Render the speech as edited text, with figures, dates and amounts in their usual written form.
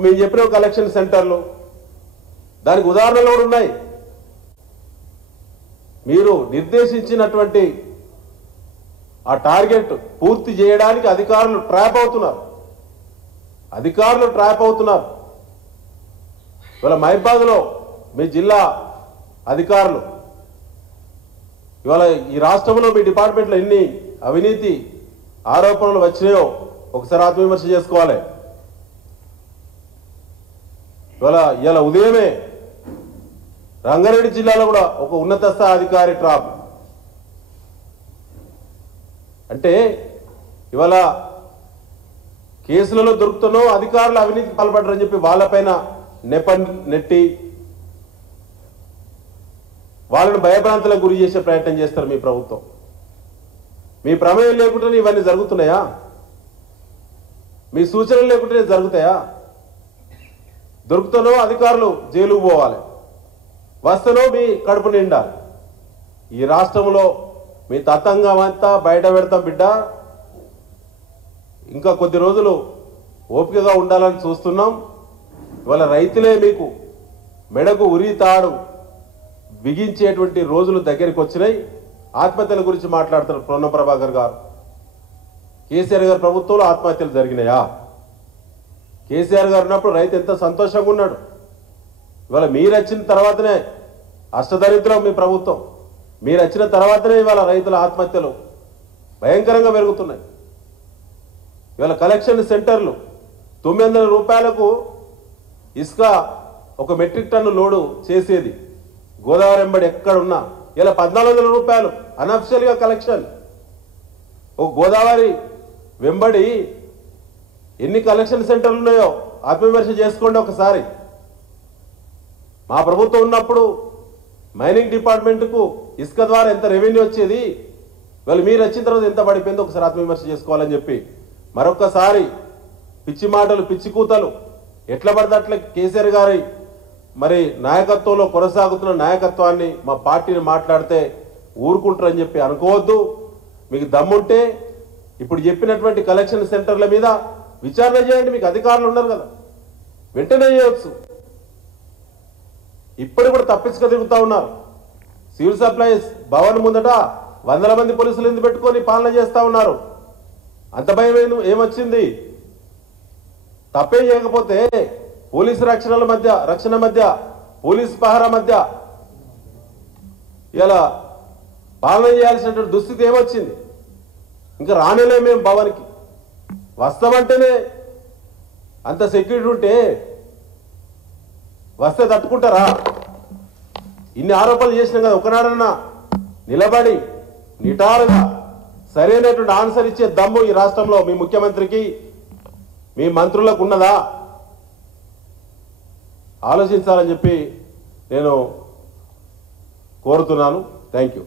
ఇప్పుడు మేము చెప్పిన కలెక్షన్ సెంటర్లు దానికి ఉదాహరణలు కూడా ఉన్నాయి. మీరు నిర్దేశించినటువంటి ఆ టార్గెట్ పూర్తి చేయడానికి అధికారులు ట్రాప్ అవుతున్నారు. ఇవాళ మహబూబాబాద్లో మీ జిల్లా అధికారులు ఇవాళ ఈ రాష్ట్రంలో మీ డిపార్ట్మెంట్లో ఎన్ని అవినీతి ఆరోపణలు వచ్చినాయో ఒకసారి ఆత్మవిమర్శ చేసుకోవాలి. ఇవాళ ఉదయమే రంగారెడ్డి జిల్లాలో కూడా ఒక ఉన్నత స్థాయి అధికారి ట్రాప్. అంటే ఇవాళ కేసులలో దొరుకుతున్నో అధికారులు అవినీతికి పాల్పడరని చెప్పి వాళ్ళపైన నెట్టి వాళ్ళని భయభ్రాంతులకు గురి చేసే ప్రయత్నం చేస్తారు మీ ప్రభుత్వం. మీ ప్రమేయం లేకుండానే ఇవన్నీ జరుగుతున్నాయా? మీ సూచనలు లేకుండానే జరుగుతాయా? దొరుకుతానో అధికారులు జైలుకు పోవాలి, వస్తనో మీ కడుపు నిండాలి. ఈ రాష్ట్రంలో మీ తతంగం అంతా బయట పెడతాం బిడ్డ. ఇంకా కొద్ది రోజులు ఓపికగా ఉండాలని చూస్తున్నాం. ఇవాళ రైతులే మీకు మెడకు ఉరి తాడు బిగించేటువంటి రోజులు దగ్గరికి వచ్చినాయి. ఆత్మహత్యల గురించి మాట్లాడుతున్నారు పొన్నం ప్రభాకర్ గారు. కేసీఆర్ గారి ప్రభుత్వంలో ఆత్మహత్యలు జరిగినాయా? కేసీఆర్ గారు ఉన్నప్పుడు రైతు ఎంత సంతోషంగా ఉన్నాడు. ఇవాళ మీరు వచ్చిన తర్వాతనే అష్టదరిద్రం మీ ప్రభుత్వం. మీరు వచ్చిన తర్వాతనే ఇవాళ రైతుల ఆత్మహత్యలు భయంకరంగా పెరుగుతున్నాయి. ఇవాళ కలెక్షన్ సెంటర్లు 900 రూపాయలకు ఇసుక ఒక మెట్రిక్ టన్ను లోడు చేసేది గోదావరి వెంబడి ఎక్కడున్నా ఇలా 1400 రూపాయలు అనఫిషియల్గా కలెక్షన్. ఓ గోదావరి వెంబడి ఎన్ని కలెక్షన్ సెంటర్లు ఉన్నాయో ఆత్మవిమర్శ చేసుకోండి ఒకసారి. మా ప్రభుత్వం ఉన్నప్పుడు మైనింగ్ డిపార్ట్మెంట్కు ఇసుక ద్వారా ఎంత రెవెన్యూ వచ్చేది, వాళ్ళు మీరు వచ్చిన తర్వాత ఎంత పడిపోయిందో ఒకసారి ఆత్మవిమర్శ చేసుకోవాలని చెప్పి మరొక్కసారి పిచ్చి మాటలు పిచ్చి కూతలు ఎట్లా పడితే అట్లా కేసీఆర్ గారి మరి నాయకత్వంలో కొనసాగుతున్న నాయకత్వాన్ని మా పార్టీని మాట్లాడితే ఊరుకుంటారని చెప్పి అనుకోవద్దు. మీకు దమ్ముంటే ఇప్పుడు చెప్పినటువంటి కలెక్షన్ సెంటర్ల మీద విచారణ చేయండి. మీకు అధికారులు ఉన్నారు కదా, వెంటనే చేయవచ్చు. ఇప్పుడు కూడా తప్పించుక తిరుగుతూ ఉన్నారు. సివిల్ సప్లైస్ భవన్ ముందట 100 మంది పోలీసులు ఎందుకు పెట్టుకొని పాలన చేస్తూ ఉన్నారు. అంత భయం ఏమొచ్చింది? తప్పేం చేయకపోతే పోలీసు రక్షణ మధ్య పోలీసు పహారా మధ్య ఇలా పాలన చేయాల్సినటువంటి దుస్థితి ఏమొచ్చింది? ఇంకా రానేలే మేము భవన్కి వస్తామంటేనే అంత సెక్యూరిటీ ఉంటే వస్తే తట్టుకుంటారా? ఇన్ని ఆరోపణలు చేసినాం కదా, ఒకనాడన్నా నిలబడి నిటారుగా సరైనటువంటి ఆన్సర్ ఇచ్చే దమ్ము ఈ రాష్ట్రంలో మీ ముఖ్యమంత్రికి మీ మంత్రులకు ఉన్నదా? ఆలోచించాలని చెప్పి నేను కోరుతున్నాను. Thank you.